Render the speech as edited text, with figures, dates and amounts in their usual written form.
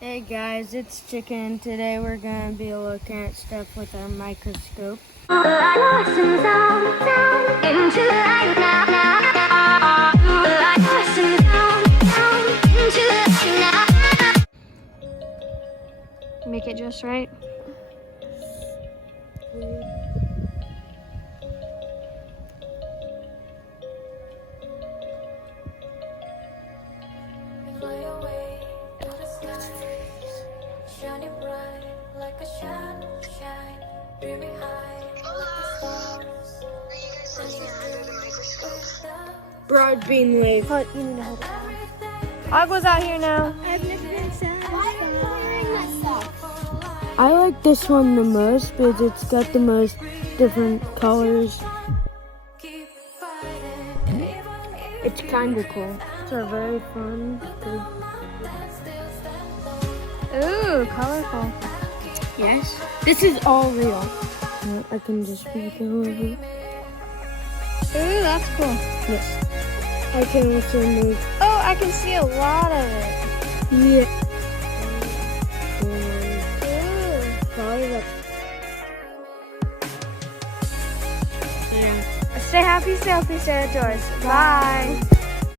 Hey guys, it's Chicken. Today we're gonna be looking at stuff with our microscope. Make it just right. Fly away to the skies, shining bright like a sunshine, dreaming high like the stars. Are you guys looking at under the microscope? Broad beam wave. You need to hold it. Agwa's out here now. I've never been satisfied. Why are you wearing that stuff? I like this one the most because it's got the most different colors. Keep fighting, even if It's kind of cool. It's a very fun. Ooh, colorful. Yes. This is all real. I can just make it a little bit. Ooh, that's cool. Yes. I can also move. Oh, I can see a lot of it. Yeah. Ooh. Probably the Stay happy, stay healthy, stay outdoors. Bye.